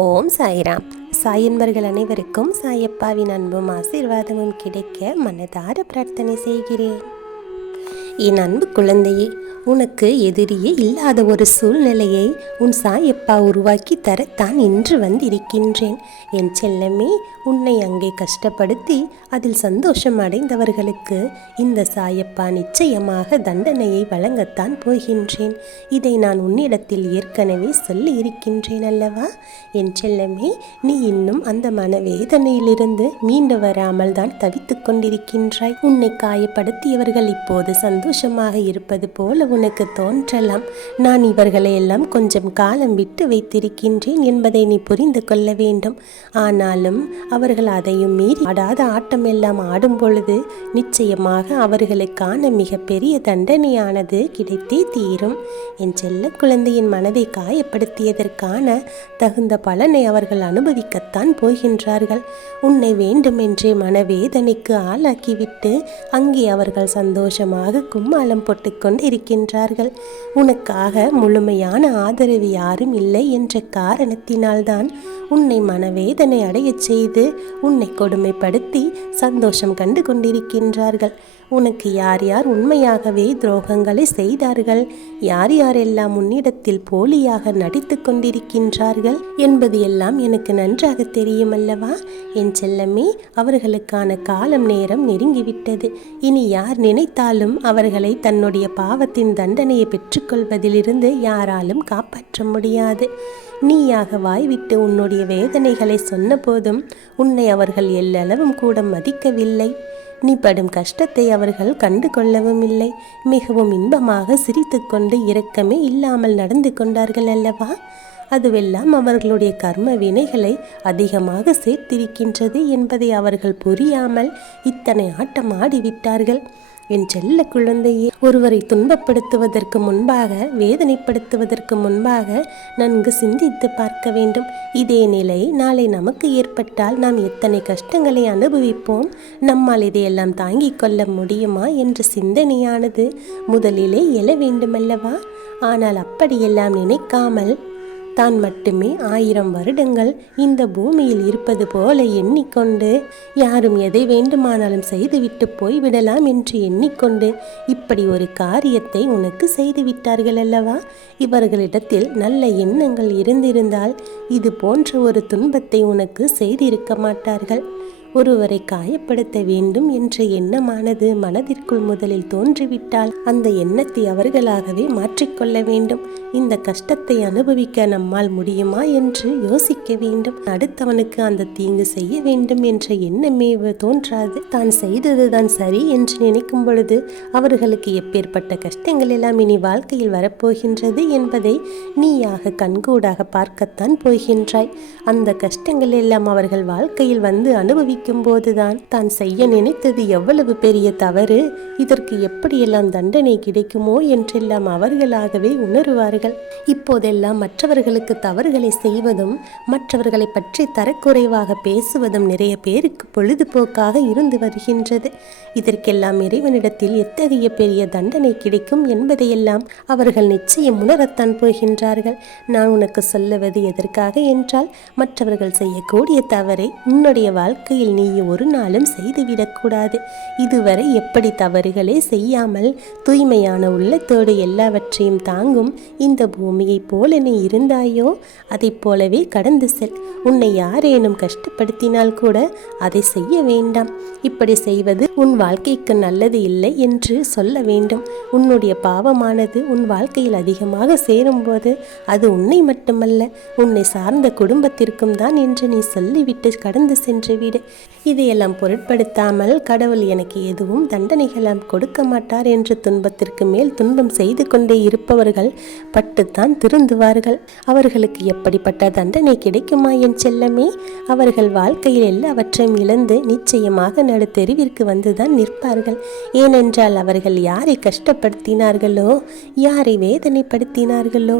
ஓம் சாய்ராம். சாயன்பர்கள் அனைவருக்கும் சாயப்பாவின் அன்பும் ஆசீர்வாதமும் கிடைக்க மனதார பிரார்த்தனை செய்கிறேன். என் அன்பு குழந்தையே, உனக்கு எதிரியே இல்லாத ஒரு சூழ்நிலையை உன் சாயப்பா உருவாக்கி தரத்தான் இன்று வந்திருக்கின்றேன். என் செல்லமே, உன்னை அங்கே கஷ்டப்படுத்தி அதில் சந்தோஷம் அடைந்தவர்களுக்கு இந்த சாயப்பா நிச்சயமாக தண்டனையை வழங்கத்தான் போகின்றேன். இதை நான் உன்னிடத்தில் ஏற்கனவே சொல்லி இருக்கின்றேன் அல்லவா? என் செல்லமே, நீ இன்னும் அந்த மனவேதனையிலிருந்து மீண்டு வராமல் தான் தவித்து கொண்டிருக்கின்றாய். உன்னை காயப்படுத்தியவர்கள் இப்போது சந்தோஷமாக இருப்பது போல உனக்கு தோன்றலாம். நான் இவர்களை எல்லாம் கொஞ்சம் காலம் விட்டு வைத்திருக்கின்றேன் என்பதை நீ புரிந்து கொள்ள வேண்டும். ஆனாலும் அவர்கள் அதையும் மீறி ஆடாத ஆட்டம் எல்லாம் ஆடும் பொழுது நிச்சயமாக அவர்களுக்கான மிக பெரிய தண்டனையானது கிடைத்தே தீரும். என் செல்ல குழந்தையின் மனதை காயப்படுத்தியதற்கான தகுந்த பலனை அவர்கள் அனுபவிக்கத்தான் போகின்றார்கள். உன்னை வேண்டுமென்றே மனவேதனைக்கு ஆளாக்கிவிட்டு அங்கே அவர்கள் சந்தோஷமாக கும்மாளம் போட்டுக்கொண்டு இருக்கின்றார்கள். உனக்காக முழுமையான ஆதரவு யாரும் இல்லை என்ற காரணத்தினால்தான் உன்னை மனவேதனை அடையச் செய்து உன்னை கொடுமைப்படுத்தி சந்தோஷம் கண்டு கொண்டிருக்கின்றார்கள். உனக்கு யார் யார் உண்மையாகவே துரோகங்களை செய்தார்கள், யார் யாரெல்லாம் உன்னிடத்தில் போலியாக நடித்து கொண்டிருக்கின்றார்கள் என்பது எல்லாம் எனக்கு நன்றாக தெரியும் அல்லவா? என் செல்லமே, அவர்களுக்கான காலம் நேரம் நெருங்கிவிட்டது. இனி யார் நினைத்தாலும் அவர்களை தன்னுடைய பாவத்தின் தண்டனையை பெற்றுக்கொள்வதிலிருந்து யாராலும் காப்பாற்ற முடியாது. நீயாக வாய்விட்டு உன்னுடைய வேதனைகளை சொன்ன போதும் உன்னை அவர்கள் எல்லளவும் கூட மதிக்கவில்லை. நீ படும் கஷ்டத்தை அவர்கள் கண்டு கொள்ளவும் இல்லை. மிகவும் இன்பமாக சிரித்துக்கொண்டு இரக்கமே இல்லாமல் நடந்து கொண்டார்கள் அல்லவா? அதுவெல்லாம் அவர்களுடைய கர்ம வினைகளை அதிகமாக சேர்த்திருக்கின்றது என்பதை அவர்கள் புரியாமல் இத்தனை ஆட்டம் ஆடிவிட்டார்கள். என் செல்ல குழந்தையே, ஒருவரை துன்பப்படுத்துவதற்கு முன்பாக, வேதனைப்படுத்துவதற்கு முன்பாக நன்கு சிந்தித்து பார்க்க வேண்டும். இதே நிலை நாளை நமக்கு ஏற்பட்டால் நாம் எத்தனை கஷ்டங்களை அனுபவிப்போம், நம்மால் இதையெல்லாம் தாங்கிக் கொள்ள முடியுமா என்ற சிந்தனையானது முதலிலே எழ வேண்டுமல்லவா? ஆனால் அப்படியெல்லாம் நினைக்காமல் தான் மட்டுமே 1000 வருடங்கள் இந்த பூமியில் இருப்பது போல எண்ணிக்கொண்டு, யாரும் எதை வேண்டுமானாலும் செய்துவிட்டு போய்விடலாம் என்று எண்ணிக்கொண்டு இப்படி ஒரு காரியத்தை உனக்கு செய்துவிட்டார்கள் அல்லவா? இவர்களிடத்தில் நல்ல எண்ணங்கள் இருந்திருந்தால் இது போன்ற ஒரு துன்பத்தை உனக்கு செய்திருக்க மாட்டார்கள். ஒருவரை காயப்படுத்த வேண்டும் என்ற எண்ணமானது மனதிற்குள் முதலில் தோன்றிவிட்டால் அந்த எண்ணத்தை அவர்களாகவே மாற்றிக்கொள்ள வேண்டும். இந்த கஷ்டத்தை அனுபவிக்க நம்மால் முடியுமா என்று யோசிக்க வேண்டும். அடுத்தவனுக்கு அந்த தீங்கு செய்ய வேண்டும் என்ற எண்ணமே தோன்றாது. தான் செய்ததுதான் சரி என்று நினைக்கும் பொழுது அவர்களுக்கு எப்பேற்பட்ட கஷ்டங்கள் எல்லாம் இனி வாழ்க்கையில் வரப்போகின்றது என்பதை நீயாக கண்கூடாக பார்க்கத்தான் போகின்றாய். அந்த கஷ்டங்கள் எல்லாம் அவர்கள் வாழ்க்கையில் வந்து அனுபவிக்கும் போதுதான் தான் செய்ய நினைத்தது எவ்வளவு பெரிய தவறு, இதற்கு எப்படியெல்லாம் தண்டனை கிடைக்குமோ என்றெல்லாம் அவர்களாகவே உணருவார்கள். இப்போதெல்லாம் மற்றவர்களுக்கு தவறுகளை செய்வதும் மற்றவர்களை பற்றி தரக்குறைவாக பேசுவதும் நிறைய பேருக்கு பொழுதுபோக்காக இருந்து வருகின்றது. இதற்கெல்லாம் இறைவனிடத்தில் எத்தகைய பெரிய தண்டனை கிடைக்கும் என்பதையெல்லாம் அவர்கள் நிச்சயம் உணரத்தான் போகின்றார்கள். நான் உனக்கு சொல்லுவது எதற்காக என்றால், மற்றவர்கள் செய்யக்கூடிய தவறை உன்னுடைய வாழ்க்கையில் நீ ஒரு நாளும் செய்துவிடக்கூடாது. இதுவரை எப்படி தவறுகளே செய்யாமல் தூய்மையான உள்ளத்தோடு எல்லாவற்றையும் தாங்கும் இந்த பூமியை போல நீ இருந்தாயோ, அதை போலவே கடந்து செல். உன்னை யாரேனும் கஷ்டப்படுத்தினால் கூட அதை செய்ய வேண்டாம். இப்படி செய்வது உன் வாழ்க்கைக்கு நல்லது இல்லை என்று சொல்ல வேண்டும். உன்னுடைய பாவமானது உன் வாழ்க்கையில் அதிகமாக சேரும்போது அது உன்னை மட்டுமல்ல, உன்னை சார்ந்த குடும்பத்திற்கும் தான் என்று நீ சொல்லிவிட்டு கடந்து சென்று விடு. இதையெல்லாம் பொருட்படுத்தாமல் கடவுள் எனக்கு எதுவும் தண்டனைகளாம் கொடுக்க மாட்டார் என்று துன்பத்திற்கு மேல் துன்பம் செய்து கொண்டே இருப்பவர்கள் பட்டுத்தான் திருந்துவார்கள். அவர்களுக்கு எப்படிப்பட்ட தண்டனை கிடைக்குமா என் செல்லமே? அவர்கள் வாழ்க்கையில் எல்லாவற்றையும் இழந்து நிச்சயமாக நடு தெருவிற்கு வந்துதான் நிற்பார்கள். ஏனென்றால் அவர்கள் யாரை கஷ்டப்படுத்தினார்களோ, யாரை வேதனைப்படுத்தினார்களோ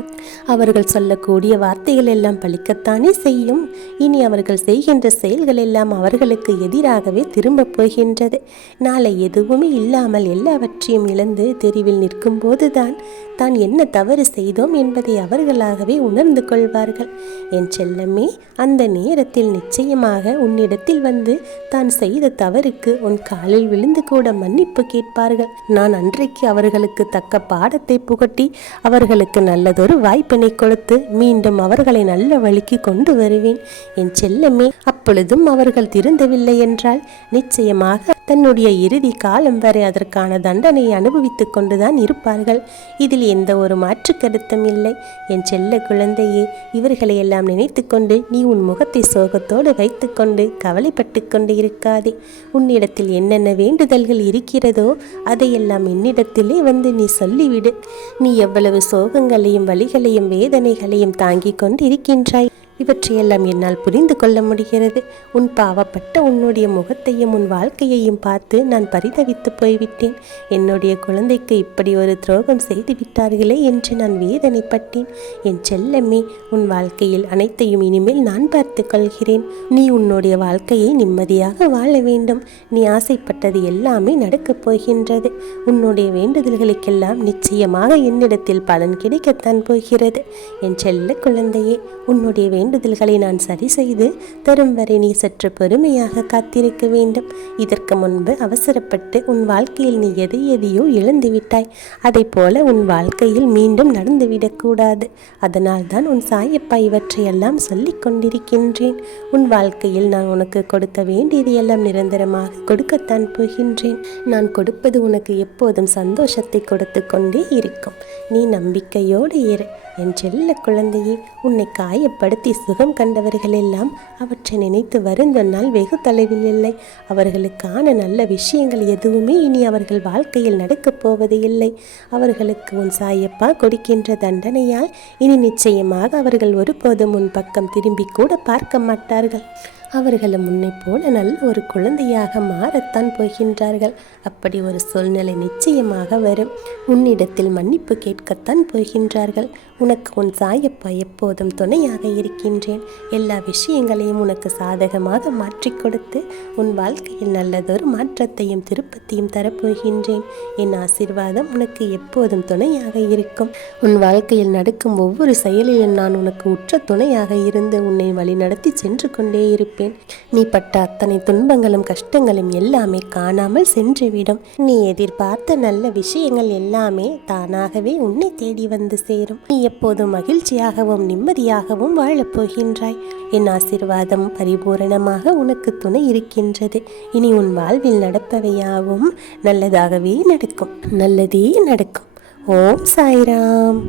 அவர்கள் சொல்லக்கூடிய வார்த்தைகள் எல்லாம் பலிக்கத்தானே செய்யும். இனி அவர்கள் செய்கின்ற செயல்கள் எல்லாம் அவர்களுக்கு எதிராகவே திரும்பப் போகின்றது. நாளை எதுவுமே இல்லாமல் எல்லாவற்றையும் இழந்து தெருவில் நிற்கும் போதுதான் தான் என்ன தவறு செய்தோம் என்பதை அவர்களாகவே உணர்ந்து கொள்வார்கள். என் செல்லமே, அந்த நேரத்தில் நிச்சயமாக உன்னிடத்தில் வந்து தான் செய்த தவறுக்கு உன் காலில் விழுந்து கூட மன்னிப்பு கேட்பார்கள். நான் அன்றைக்கு அவர்களுக்கு தக்க பாடத்தை புகட்டி அவர்களுக்கு நல்லதொரு வாய்ப்பினை கொடுத்து மீண்டும் அவர்களை நல்ல வழிக்கு கொண்டு வருவேன். என் செல்லமே, அப்பொழுதும் அவர்கள் திருந்தவில்லை என்றால் நிச்சயமாக தன்னுடைய இறுதி காலம் வரை அதற்கான தண்டனையை அனுபவித்துக் கொண்டுதான் இருப்பார்கள். இதில் எந்த ஒரு மாற்று கருத்தும் இல்லை. என் செல்ல குழந்தையே, இவர்களை எல்லாம் நினைத்து கொண்டு நீ உன் முகத்தை சோகத்தோடு வைத்துக்கொண்டு கவலைப்பட்டு கொண்டு இருக்காதே. உன்னிடத்தில் என்னென்ன வேண்டுதல்கள் இருக்கிறதோ அதையெல்லாம் என்னிடத்திலே வந்து நீ சொல்லிவிடு. நீ எவ்வளவு சோகங்களையும் வலிகளையும் வேதனைகளையும் தாங்கிக் கொண்டு இருக்கின்றாய், இவற்றையெல்லாம் என்னால் புரிந்து கொள்ள முடிகிறது. உன் பாவப்பட்ட உன்னுடைய முகத்தையும் உன் வாழ்க்கையையும் பார்த்து நான் பரிதவித்து போய்விட்டேன். என்னுடைய குழந்தைக்கு இப்படி ஒரு துரோகம் செய்து விட்டார்களே என்று நான் வேதனைப்பட்டேன். என் செல்லமே, உன் வாழ்க்கையில் அனைத்தையும் இனிமேல் நான் பார்த்து கொள்கிறேன். நீ உன்னுடைய வாழ்க்கையை நிம்மதியாக வாழ வேண்டும். நீ ஆசைப்பட்டது எல்லாமே நடக்கப் போகின்றது. உன்னுடைய வேண்டுதல்களுக்கெல்லாம் நிச்சயமாக என்னிடத்தில் பலன் கிடைக்கத்தான் போகிறது. என் செல்ல குழந்தையே, உன்னுடைய வேண்டுதல்களை நான் சரி செய்து தரும் வரை நீ சற்று பொறுமையாக காத்திருக்க வேண்டும். இதற்கு முன்பு அவசரப்பட்டு உன் வாழ்க்கையில் நீ எதையோ இழந்து விட்டாய். அதை போல உன் வாழ்க்கையில் மீண்டும் நடந்துவிடக்கூடாது. அதனால் தான் உன் சாயப்பா இவற்றையெல்லாம் சொல்லிக் கொண்டிருக்கின்றேன். உன் வாழ்க்கையில் நான் உனக்கு கொடுக்க வேண்டியதையெல்லாம் நிரந்தரமாக கொடுக்கத்தான் போகின்றேன். நான் கொடுப்பது உனக்கு எப்போதும் சந்தோஷத்தை கொடுத்து கொண்டே இருக்கும். நீ நம்பிக்கையோடு இரு. என் செல்ல குழந்தையே, உன்னை காயப்படுத்தி சுகம் கண்டவர்கள் எல்லாம் அவற்றை நினைத்து வருந்தொன்னால் வெகு தொலைவில் இல்லை. அவர்களுக்கான நல்ல விஷயங்கள் எதுவுமே இனி அவர்கள் வாழ்க்கையில் நடக்கப் போவது இல்லை. அவர்களுக்கு உன் சாயப்பா கொடுக்கின்ற தண்டனையால் இனி நிச்சயமாக அவர்கள் ஒருபோதும் உன் பக்கம் திரும்பி கூட பார்க்க மாட்டார்கள். அவர்களும் உன்னை போல நல்ல ஒரு குழந்தையாக மாறத்தான் போகின்றார்கள். அப்படி ஒரு சூழ்நிலை நிச்சயமாக வரும். உன்னிடத்தில் மன்னிப்பு கேட்கத்தான் போகின்றார்கள். உனக்கு உன் சாயப்பா எப்போதும் துணையாக இருக்கின்றேன். எல்லா விஷயங்களையும் உனக்கு சாதகமாக மாற்றி கொடுத்து உன் வாழ்க்கையில் நல்லதொரு மாற்றத்தையும் திருப்பத்தையும் தரப்போகின்றேன். என் ஆசீர்வாதம் உனக்கு எப்போதும் துணையாக இருக்கும். உன் வாழ்க்கையில் நடக்கும் ஒவ்வொரு செயலிலும் நான் உனக்கு உற்ற துணையாக இருந்து உன்னை வழிநடத்தி சென்று கொண்டே இருப்பேன். நீ பட்ட அத்தனை துன்பங்களும் கஷ்டங்களும் எல்லாமே காணாமல் சென்றுவிடும். நீ எதிர்பார்த்த நல்ல விஷயங்கள் எல்லாமே தானாகவே உன்னை தேடி வந்து சேரும். நீ எப்போதும் மகிழ்ச்சியாகவும் நிம்மதியாகவும் வாழப் போகின்றாய். என் ஆசீர்வாதம் பரிபூரணமாக உனக்கு துணை இருக்கின்றது. இனி உன் வாழ்வில் நடப்பவையாவும் நல்லதாகவே நடக்கும். நல்லதே நடக்கும். ஓம் சாய்ராம்.